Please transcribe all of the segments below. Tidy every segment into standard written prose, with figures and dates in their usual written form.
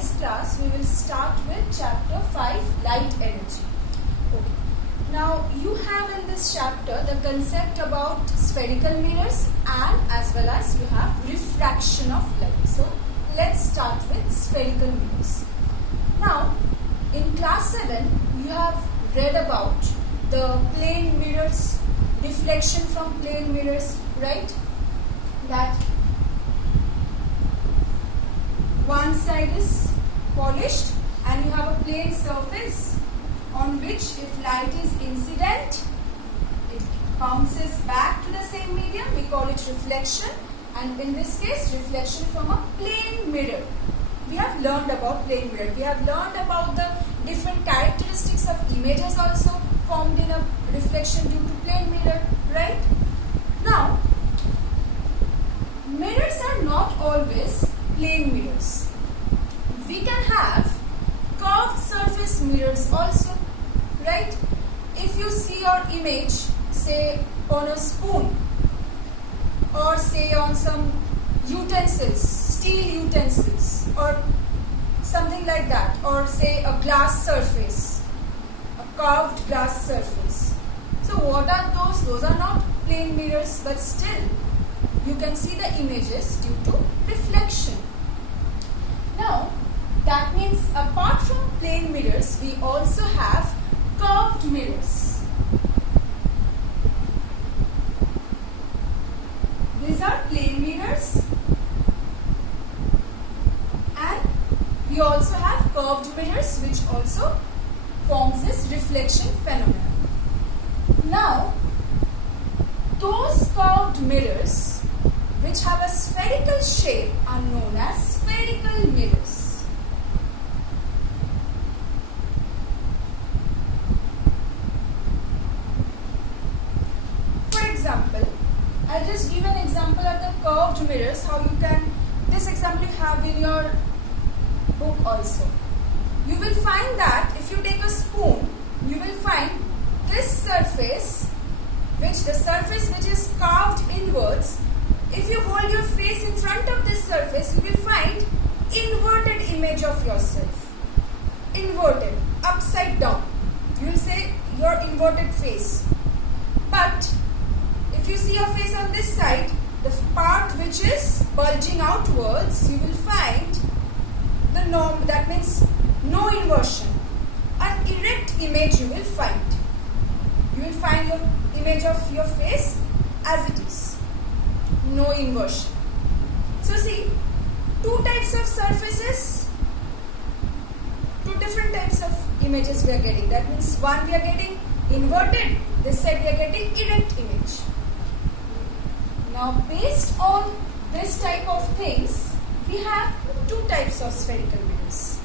this class we will start with chapter 5, light energy. Okay. Now you have in this chapter the concept about spherical mirrors and as well as you have refraction of light. So let's start with spherical mirrors. Now in class 7 you have read about the plane mirrors, reflection from plane mirrors, right? That one side is polished and you have a plane surface on which if light is incident, it bounces back to the same medium. We call it reflection, and in this case reflection from a plane mirror. We have learned about plane mirror. We have learned about the different characteristics of images also formed in a reflection due to plane mirror, right? Now, mirrors are not always plane mirrors. We can have curved surface mirrors also, right? If you see your image, say on a spoon or say on some utensils, steel utensils or something like that, or say a glass surface, a carved glass surface. So what are those? Those are not plane mirrors, but still you can see the images due to reflection. Now that means apart from plane mirrors, we also have curved mirrors. These are plane mirrors, and we also have curved mirrors which also forms this reflection phenomenon. Now those curved mirrors which have a spherical shape are known as spherical mirrors. For example, I'll just give an example of the curved mirrors, how you can, this example you have in your book also. You will find that if you take a spoon, you will find this surface, which is carved inwards. If you hold your face in front of this surface, you will find inverted image of yourself. Inverted, upside down. You will say your inverted face. But if you see your face on this side, the part which is bulging outwards, you will find the norm, that means no inversion. An erect image you will find. You will find your image of your face as it is. No inversion. So see, two types of surfaces, two different types of images we are getting. That means one we are getting inverted, this side we are getting erect image. Now based on this type of things, we have two types of spherical mirrors.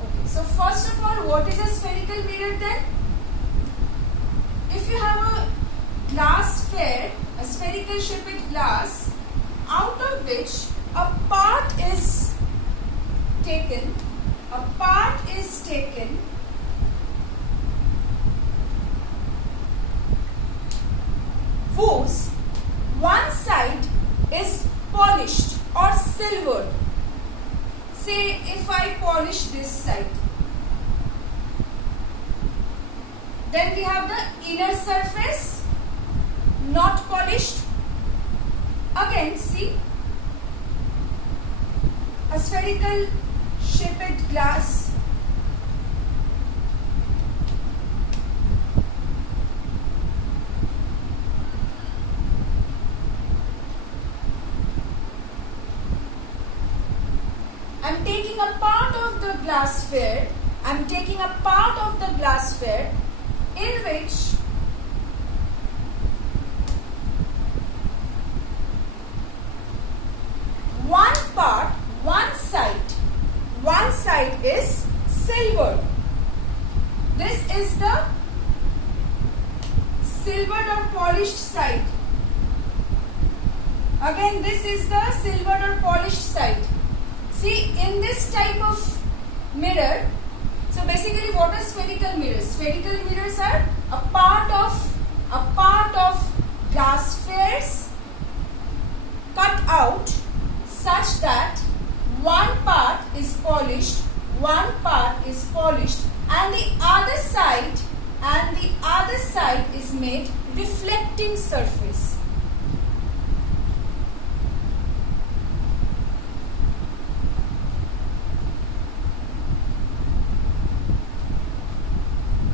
Okay, so first of all, what is a spherical mirror then? If you have a glass sphere, a spherical shaped glass, out of which a part is taken, whose one side is polished or silvered. Say if I polish this side, then we have the inner surface not polished. Again, see, a spherical shaped glass, I'm taking a part of the glass sphere, in which one side is silvered. This is the silvered or polished side. Again, this is the silvered or polished side. See, in this type of mirror, so basically what are spherical mirrors? Spherical mirrors are a part of glass spheres cut out such that one part is polished polished and the other side is made reflecting surface.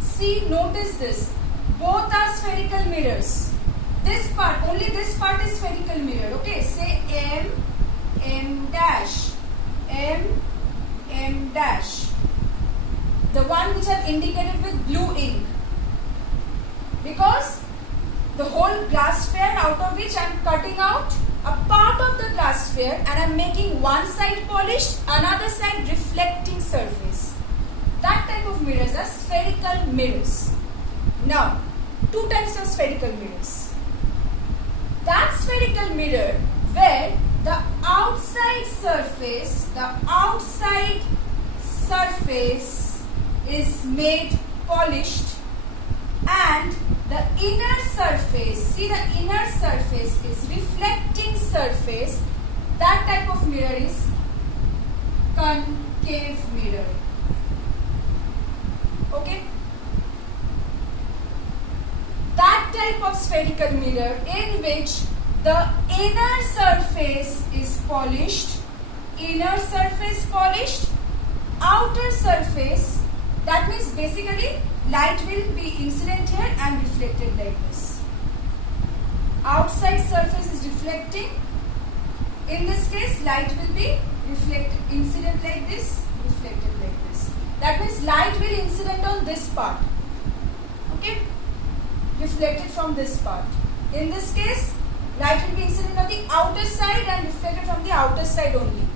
See, notice this. Both are spherical mirrors. This part, only this part is spherical mirror. Okay, say M, M dash, M, M dash. The one which I've indicated with blue ink. Because the whole glass sphere, out of which I'm cutting out a part of the glass sphere and I'm making one side polished, another side reflecting surface. That type of mirrors are spherical mirrors. Now, two types of spherical mirrors. That spherical mirror where the outside surface is made polished and the inner surface, see, the inner surface is reflecting surface. That type of mirror is concave mirror. Okay? That type of spherical mirror in which the inner surface is polished, outer surface, that means basically light will be incident here and reflected like this. Outside surface is reflecting. In this case, light will be reflected, incident like this, reflected like this. That means light will incident on this part. Okay? Reflected from this part. In this case, light will be incident on the outer side and reflected from the outer side only.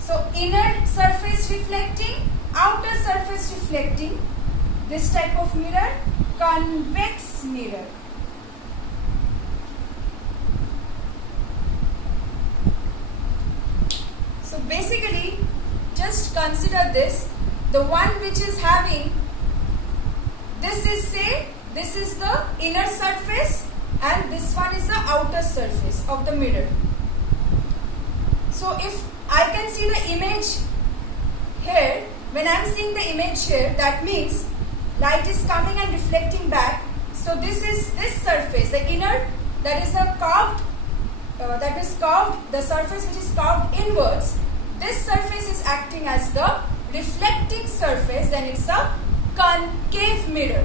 So, inner surface reflecting, outer surface reflecting. This type of mirror, convex mirror. So basically, just consider this. The one which is having, this is the inner surface and this one is the outer surface of the mirror. So if I can see the image here, when I am seeing the image here, that means light is coming and reflecting back. So this is this surface, the inner, that is the curved, the surface which is curved inwards. This surface is acting as the reflecting surface, then it's a concave mirror.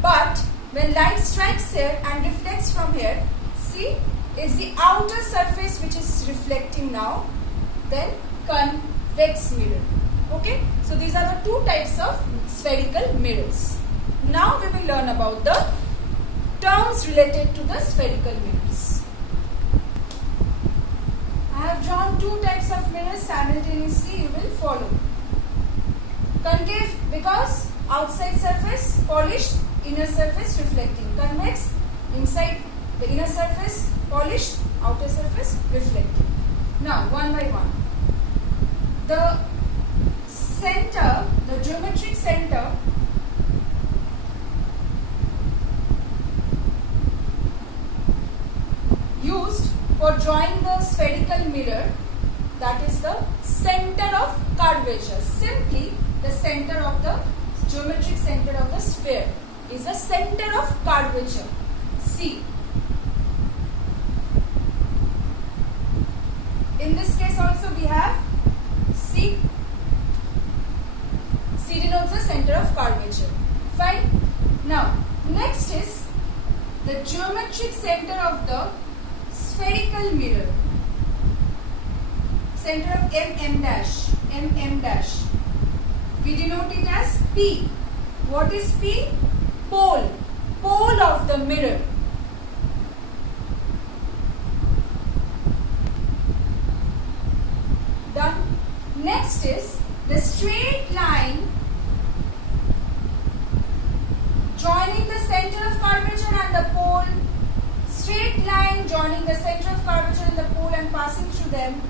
But when light strikes here and reflects from here, see, it's the outer surface which is reflecting now, then convex mirror. Okay, so these are the two types of spherical mirrors. Now we will learn about the terms related to the spherical mirrors. I have drawn two types of mirrors simultaneously, you will follow. Concave because outside surface polished, inner surface reflecting. Convex, inside the inner surface polished, outer surface reflecting. Now one by one. The center, the geometric center used for drawing the spherical mirror, that is the center of curvature. Simply the center of the geometric center of the sphere is the center of curvature. C. In this case also we have C. C denotes the center of curvature. Fine. Now, next is the geometric center of the spherical mirror. Center of M dash. M dash. We denote it as P. What is P? Pole. Pole of the mirror. Done. Next is the straight line joining the center of curvature and the pole. Straight line joining the center of curvature and the pole and passing through them.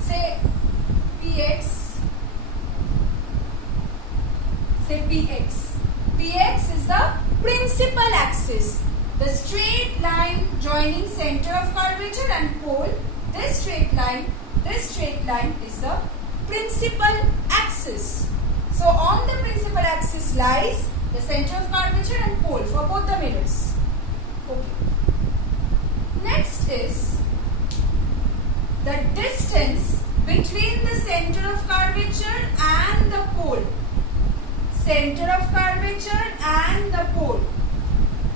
Say PX. Say PX. PX is the principal axis. The straight line joining center of curvature and pole. This straight line is the principal axis. So on the principal axis lies the center of curvature and pole for both the mirrors. Okay. Next is the distance between the center of curvature and the pole. Center of curvature and the pole.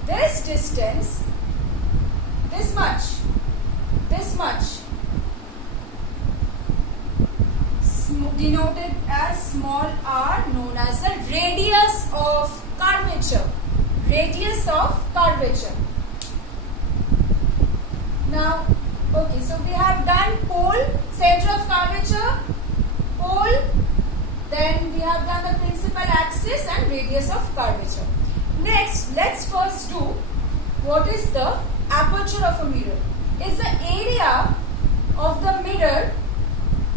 This distance, this much, denoted as small r, known as the radius of curvature. Radius of curvature. Now, okay, so we have done pole, center of curvature, pole, then we have done the principal axis and radius of curvature. Next, let's first do what is the aperture of a mirror. It's the area of the mirror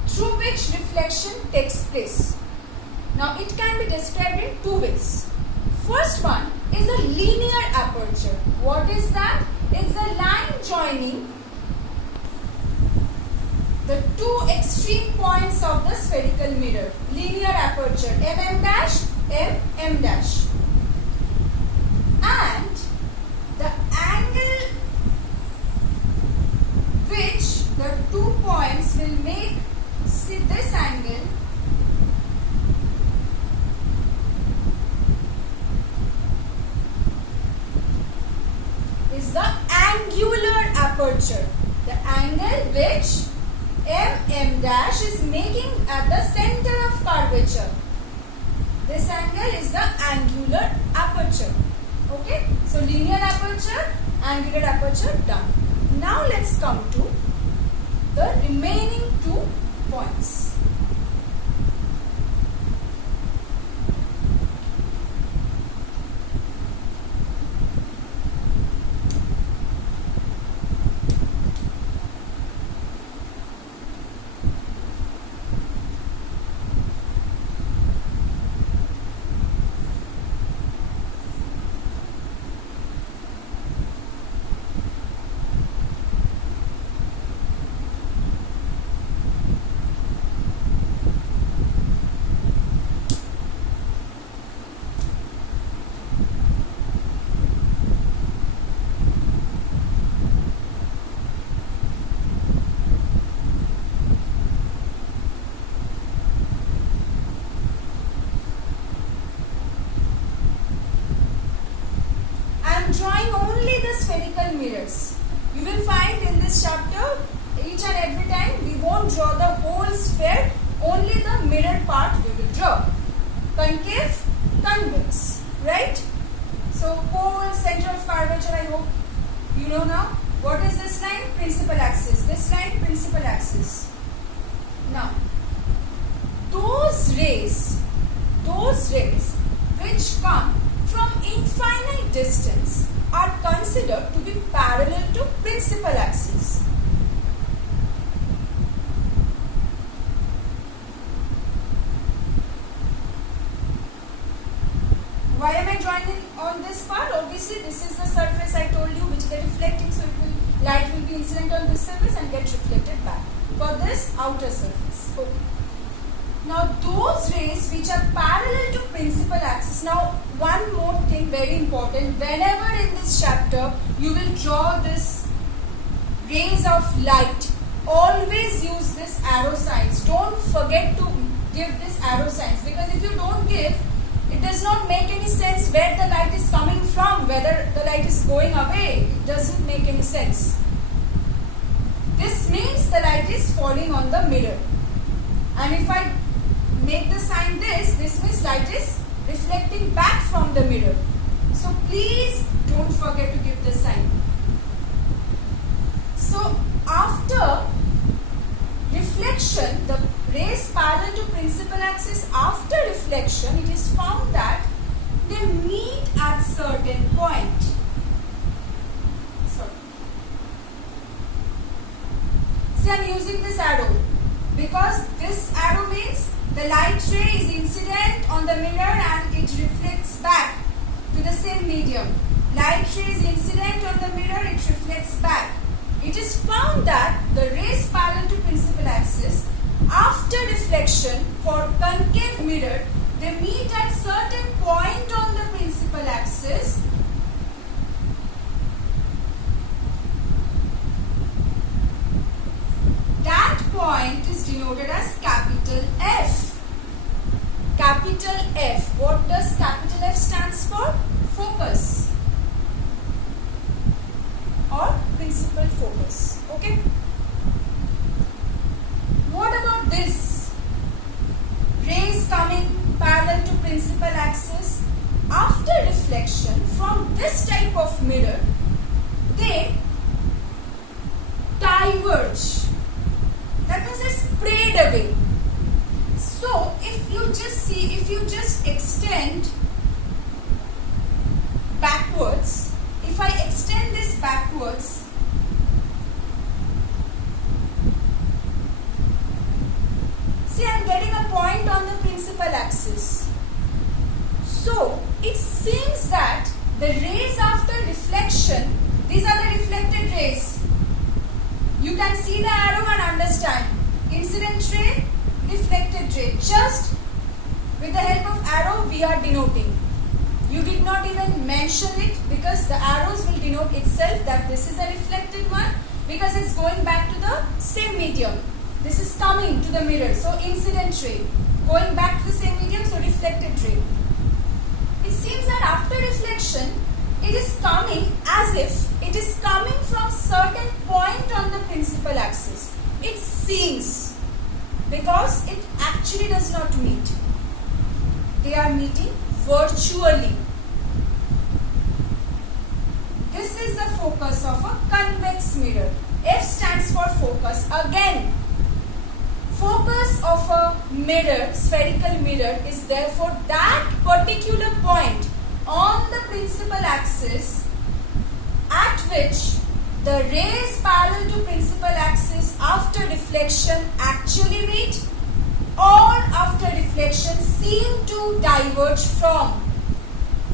through which reflection takes place. Now, it can be described in two ways. First one is a linear aperture. What is that? It's a line joining the two extreme points of the spherical mirror. Linear aperture, mm dash, mm dash. And the angle which the 2 points will make, see this angle, is the angular aperture. The angle which mm dash is making at the center of curvature. This angle is the angular aperture. Okay, so linear aperture, angular aperture done. Now let's come to the remaining 2 points. Drawing only the spherical mirrors. You will find in this chapter, each and every time we won't draw the whole sphere, only the mirror part we will draw. Concave, convex, right? So pole, center of curvature, I hope you know now. What is this line? Principal axis. This line, principal axis. Now, those rays which come from infinite distance are considered to be parallel to principal axis. Why am I drawing it on this part? Obviously, this is the surface I told you which is reflecting, so light will be incident on this surface and get reflected back. For this outer surface. Okay. Now those rays which are parallel to principal axis. Now one more thing very important. Whenever in this chapter you will draw this rays of light, always use this arrow signs. Don't forget to give this arrow signs, because if you don't give, it does not make any sense where the light is coming from, whether the light is going away. It doesn't make any sense. This means the light is falling on the mirror. And if I make the sign this means light is reflecting back from the mirror. So please don't forget to give the sign. So after reflection, the rays parallel to principal axis, after reflection, it is found that they meet at certain point. See, I am using this arrow because this arrow means the light ray is incident on the mirror and it reflects back to the same medium. Light ray is incident on the mirror, it reflects back. It is found that the rays parallel to principal axis, after reflection, reflection for concave mirror, they meet at certain point on the principal axis. That point is denoted as capital F. Capital F. What does capital F stands for? Focus or principal focus. Okay. What about this? Rays coming parallel to principal axis. After reflection from this type of mirror, they diverge. That means they sprayed away. So if you just extend backwards, if I extend this backwards, see, I am getting a point on the principal axis. So it seems that the rays after reflection, these are the reflected rays. You can see the arrow and understand. Incident ray, reflected ray. Just with the help of arrow we are denoting. You did not even mention it because the arrows will denote itself that this is a reflected one because it's going back to the same medium. This is coming to the mirror. So incident ray. Going back to the same medium, so reflected ray. It seems that after reflection, it is coming as if it is coming from certain point on the principal axis. It seems, because it actually does not meet. They are meeting virtually. This is the focus of a convex mirror. F stands for focus. Again, focus of a mirror, spherical mirror, is therefore that particular point on the principal axis at which the rays parallel to principal axis after reflection actually meet or after reflection seem to diverge from.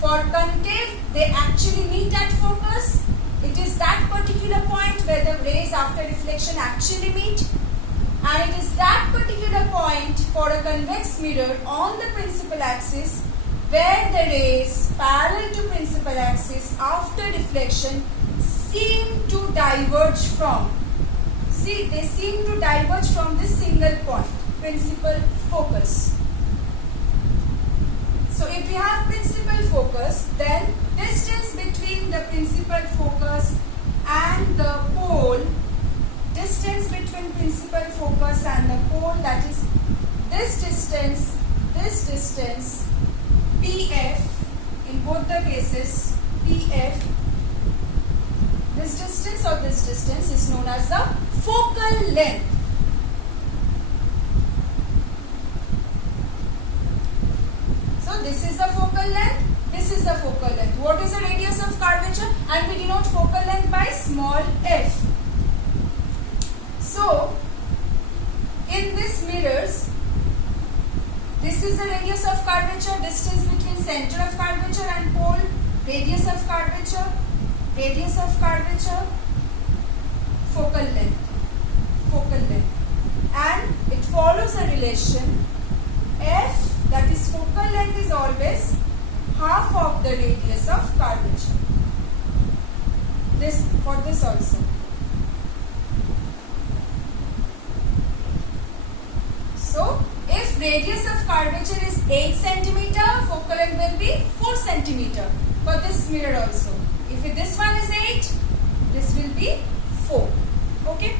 For concave, they actually meet at focus. It is that particular point where the rays after reflection actually meet, and it is that particular point for a convex mirror on the principal axis where the rays parallel to principal axis after reflection seem to diverge from. See, they seem to diverge from this single point, principal focus. So if we have principal focus, then distance between the principal focus and the pole, distance between principal focus and the pole, that is this distance, PF, in both the cases, PF, this distance is known as the focal length. So this is the focal length, this is the focal length. What is the radius of curvature? And we denote focal length by small f. So in these mirrors, this is the radius of curvature, distance between center of curvature and pole, radius of curvature, focal length. And it follows a relation f, that is focal length, is always half of the radius of curvature. This for this also. So if radius of curvature is 8 cm, focal length will be 4 cm for this mirror also. If this one is 8, this will be 4. Okay.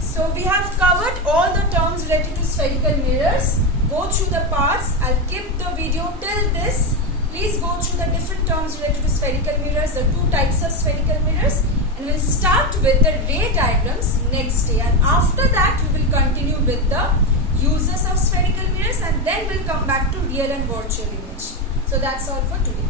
So we have covered all the terms related to spherical mirrors. Go through the parts. I'll keep the video till this. Please go through the different terms related to spherical mirrors, the two types of spherical mirrors, and we'll start with the ray diagrams next day. And after that, we will continue with the uses of spherical mirrors, and then we'll come back to real and virtual image. So that's all for today.